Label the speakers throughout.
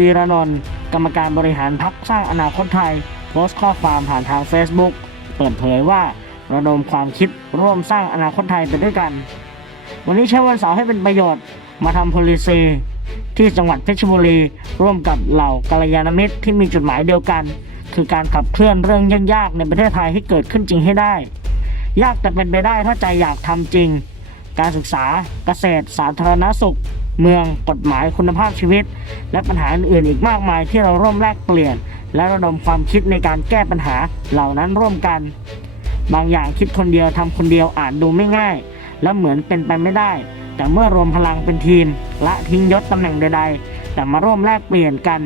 Speaker 1: วีระนนท์กรรมการบริหารพักสร้างอนาคตไทยโพสต์ข้อความผ่านทาง Facebook เปิดเผยว่าระดมความคิดร่วมสร้างอนาคตไทยไปด้วยกัน วันนี้ใช้วันเสาร์ให้เป็นประโยชน์ มาทำ policy ที่จังหวัดเพชรบุรี ร่วมกับเหล่ากัลยาณมิตรที่มีจุดหมายเดียวกัน คือการขับเคลื่อนเรื่องยากๆในประเทศไทยให้เกิดขึ้นจริงให้ได้ ยากแต่เป็นไปได้ถ้าใจอยากทำจริง การศึกษาเกษตรสาธารณสุข เมืองกฎหมายคุณภาพชีวิต และปัญหาอื่นๆอีกมากมายที่เราร่วมแลกเปลี่ยน และระดมความคิดในการแก้ปัญหาเหล่านั้นร่วมกัน บางอย่างคิดคนเดียวทำคนเดียวอาจดูไม่ง่าย และเหมือนเป็นไปไม่ได้ แต่เมื่อรวมพลังเป็นทีมละทิ้งยศตำแหน่งใดๆ แต่มาร่วมแลกเปลี่ยนกัน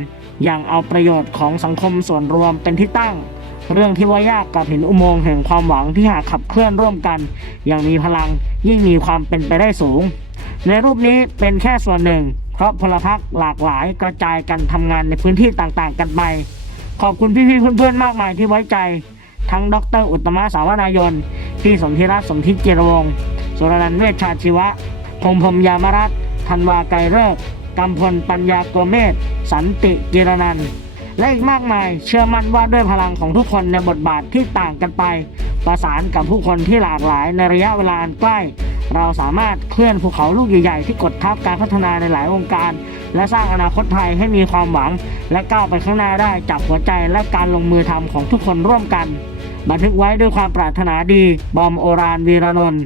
Speaker 1: อย่างเอาประโยชน์ของสังคมส่วนรวมเป็นที่ตั้งเรื่องที่ว่ายากกับเห็นอุโมงค์แห่งความหวังที่หากขับเคลื่อนร่วมกัน อย่างมีพลังยิ่งมีความเป็นไปได้สูง ในรูปนี้เป็นแค่ส่วนหนึ่ง เพราะพลพรรคหลากหลายกระจายกันทำงานในพื้นที่ต่างๆ กันไป ขอบคุณพี่ๆเพื่อนๆมากมายที่ไว้ใจ ทั้งดร อุตมะสาวนายน พี่สนธิรัตน์สมทิศเจรวงศ์สุรนันท์เวชชาชีวะพงพรหมยามรัตน์ธันวาไกรเลิกษ์กำพลปัญญาโกเมศสันติกิรนันท์และอีกมากมายเชื่อมั่นว่าด้วยพลังของทุกคนในบทบาทที่ต่างกันไป ประสานกับผู้คนที่หลากหลายในระยะเวลาอันใกล้ เราสามารถเคลื่อนภูเขาลูกใหญ่ๆ ที่กดทับการพัฒนาในหลายวงการ และสร้างอนาคตไทยให้มีความหวัง และก้าวไปข้างหน้าได้จากหัวใจและการลงมือทำของทุกคนร่วมกัน บันทึกไว้ด้วยความปรารถนาดี บอมโอรานวีรนนท์